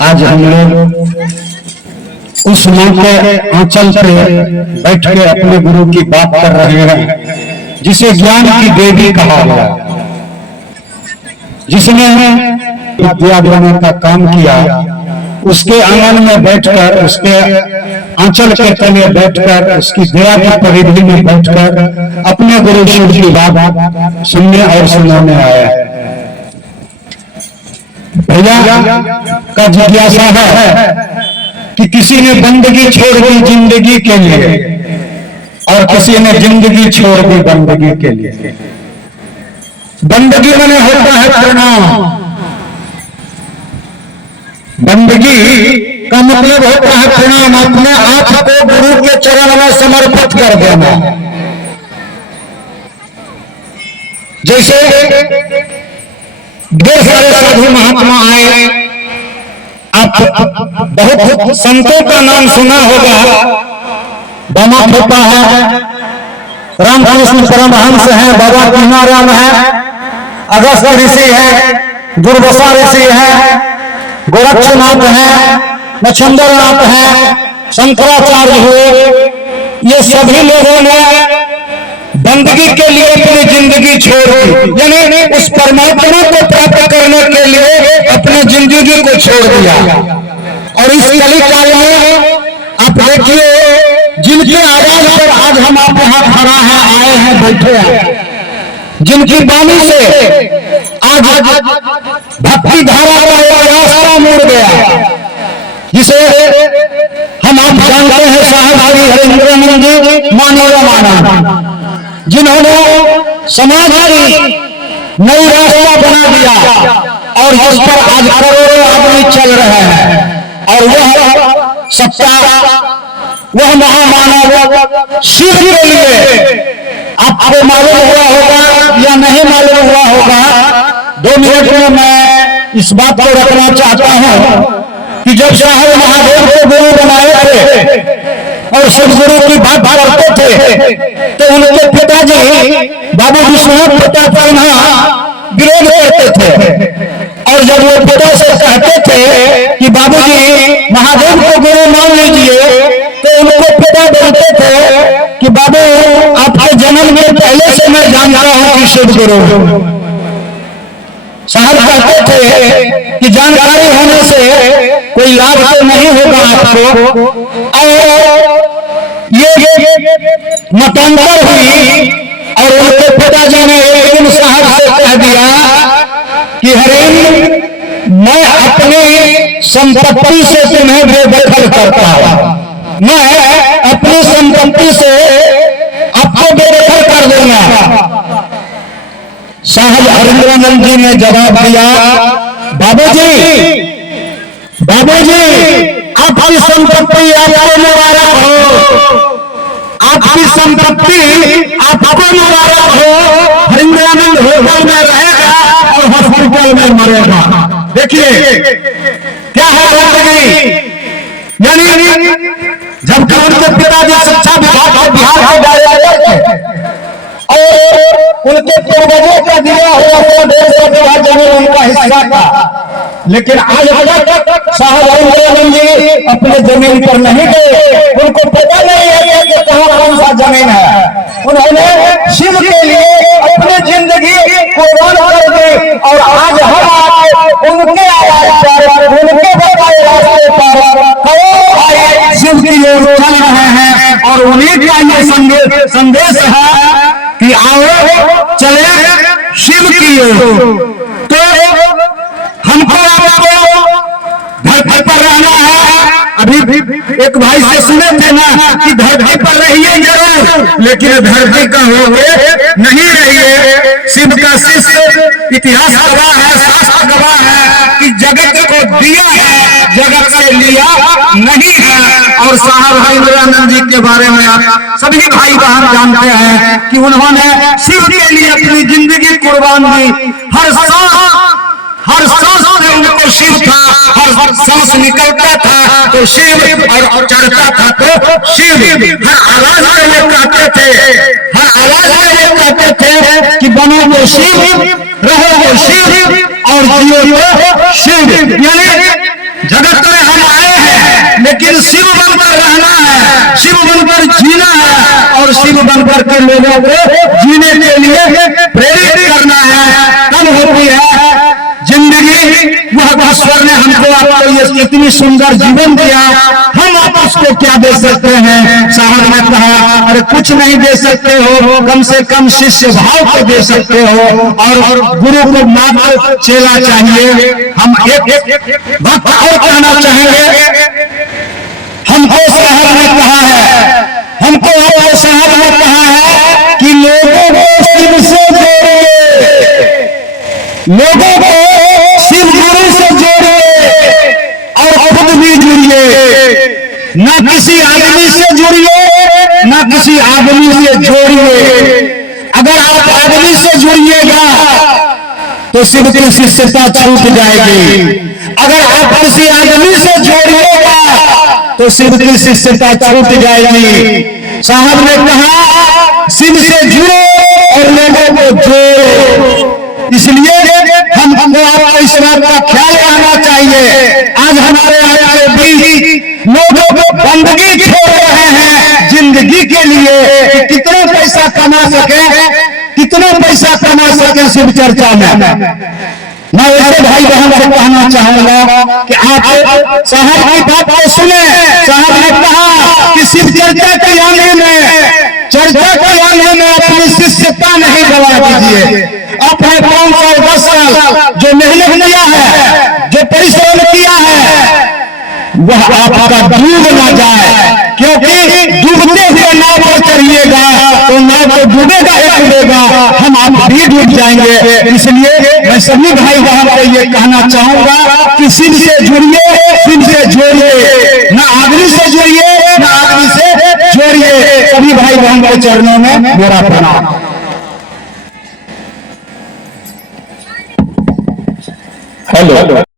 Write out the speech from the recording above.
आज हम लोग उस मां के आंचल पे बैठ के अपने गुरु की बात कर रहे हैं, जिसे ज्ञान की देवी कहा गया, जिसने विद्या देने का काम किया। उसके आंगन में बैठकर, उसके आंचल के तले बैठकर, उसकी दया की परिधि में बैठकर अपने गुरु शिव की बात सुनने और सुनाने आया है। भैया का जिज्ञासा है कि किसी ने बंदगी छोड़ दी जिंदगी के लिए और किसी ने जिंदगी छोड़ दी बंदगी के लिए। बंदगी में होता है प्रणाम, बंदगी का मतलब होता है प्रणाम, अपने आप को गुरु के चरण में समर्पित कर देना। जैसे ढेर सारे साधु महात्मा आए, आप बहुत संतों का नाम सुना होगा। बामा खोपा है, रामकृष्ण परमहंस है, बाबा कीनाराम है, अगस्त ऋषि है, दुर्वासा ऋषि है, गोरक्षनाथ है, नछंद्रनाथ है, शंकराचार्य हुए। ये सभी लोगों ने बंदगी के लिए अपनी जिंदगी छोड़ दी, यानी उस परमात्मा को प्राप्त करने के लिए अपनी जिंदगी को छोड़ दिया। और इस कली काल में आप देखिए, जिनके आवाज पर आज हम आप यहाँ खड़ा है, आए हैं, बैठे हैं, जिनकी वाणी से आज भक्ति धारा का एक रास्ता मुड़ गया, जिसे हम आप जानते हैं साहब श्री हरिंद्रानंद जी मानव, जिन्होंने समाज की नई रास्ता बना दिया और जिस पर आज करोड़ों आदमी चल रहे हैं। और वह सत्ता, वह महामानव शिव के लिए आपको मालूम हुआ होगा या नहीं मालूम हुआ होगा। 2 मिनट में मैं इस बात को रखना चाहता हूं कि जब साहब महादेव को गुरु बनाए थे और सदगुरु की बात करते थे, तो उनके पिताजी बाबू विश्वनाथ प्रताप सिन्हा विरोध करते थे। और जब वो पिता से कहते थे कि बाबूजी महादेव को गुरु मान लीजिए, तो उनको पिता बोलते थे कि बाबू आपके जन्म में पहले से मैं जानता हूं कि शिव गुरु। साहब कहते थे कि जानकारी होने से कोई लाभ तो नहीं होगा आपको। और ये मतांतर हुई और उनके पिताजी ने एक दिन साहब से कह दिया कि हरेंद्र, मैं अपनी संपत्ति से तुम्हें बेदखल करता हूं, मैं अपनी संपत्ति से आपको बेदखल कर दूंगा। साहब हरिंद्रानंद जी ने जवाब दिया, बाबूजी, बाबूजी, आपकी संपत्ति आपको मुबारक हो, आपकी संपत्ति आपको मुबारक हो। हरिंद्रानंद होटल में रहेगा और हॉस्पिटल में मरेगा। देखिए क्या है जिंदगी, यानी जब उनके पिताजी शिक्षा विभाग के बिहार के डायरेक्टर थे और उनके पूर्वजों का दिया हुआ 150 बीघा जमीन उनका हिस्सा था, लेकिन आज तक साहब हरिंद्रानंद जी अपने जमीन पर नहीं गए। उनको पता नहीं है कि कहाँ कौन सा जमीन है। उन्होंने शिव के लिए अपनी जिंदगी कुर्बान कर दी और आज हम उनके आवाज पर, उनके बताए रास्ते पर करोड़ भाई शिव की ओर चल रहे हैं। और उन्हीं का ये संदेश है कि आओ चले शिव की ओर। तो हमको आपको धरती पर रहना है। अभी एक भाई से सुने थे ना कि धरती पर रहिए जरूर, लेकिन धरती का होके नहीं रहिए। शिव का शिष्य, इतिहास गवाह है, शास्त्र गवाह है कि जगत को दिया है, जगत से लिया नहीं है। और साहब हरिंद्रानंद जी के बारे में आप सभी भाई बहन जानते हैं कि उन्होंने शिव के लिए अपनी जिंदगी कुर्बान दी। हर सांस में उनको शिव था, हर सांस निकलता था तो शिव और चढ़ता था तो शिव। हर आवाज में वो कहते थे, हर आवाज में वो कहते थे कि बनो वो शिव, रहो वो शिव और जियो वो शिव। यानी जगत और शिव बन करके लोगों को जीने के लिए प्रेरित करना है, तब होती है जिंदगी। वह ईश्वर ने हमको आपको ये इतनी सुंदर जीवन दिया, हम आप उसको क्या दे सकते हैं? साहब ने कहा अरे कुछ नहीं दे सकते हो, कम से कम शिष्य भाव को दे सकते हो, और गुरु को मात्र चेला चाहिए। हम एक बात और कहना चाहेंगे, हमको साहब ने कहा है, हमको साहब ने कहा है कि लोगों को शिव से जोड़िए, लोगों को शिव गुरु से जोड़िए और खुद भी जुड़िए। ना किसी आदमी से जुड़िए, ना किसी आदमी से जोड़िए। अगर आप आदमी से जुड़िएगा तो शिव की शिष्यता छूट जाएगी, अगर आप किसी आदमी से जोड़िएगा तो शिव की शिष्यता छूट जाएगी। साहब ने कहा शिव से जुड़ो और लोगों को जोड़ो। इसलिए हमको आपको इस बात का ख्याल रखना चाहिए। आज हमारे यहाँ के बीच लोगों को बंदगी छोड़ रहे हैं जिंदगी के लिए, कितना पैसा कमा सके, कितना पैसा कमा सके शिव चर्चा में। मैं ऐसे भाई बहन से कहना चाहूंगा कि आप साहब की बात को सुने। साहब ने कहा कि शिव चर्चा के आने में, चर्चा के आने में अपनी शिष्यता नहीं गवा दीजिए। अपने 5 साल 10 साल जो मेहनत किया है, जो परिश्रम किया है, वह आपका डूब ना जाए, क्योंकि डूबते हुए नाव पर चढ़िएगा तो नाव को डूबेगा ही डूबेगा, हम आप भी डूब जाएंगे। इसलिए मैं सभी भाई बहन को ये कहना चाहूंगा कि शिव से जुड़िए, शिव से जोड़िए, ना आदमी से जुड़िए ना आदमी से जोड़िए। सभी भाई बहन के चरणों में मेरा प्रणाम। हेलो।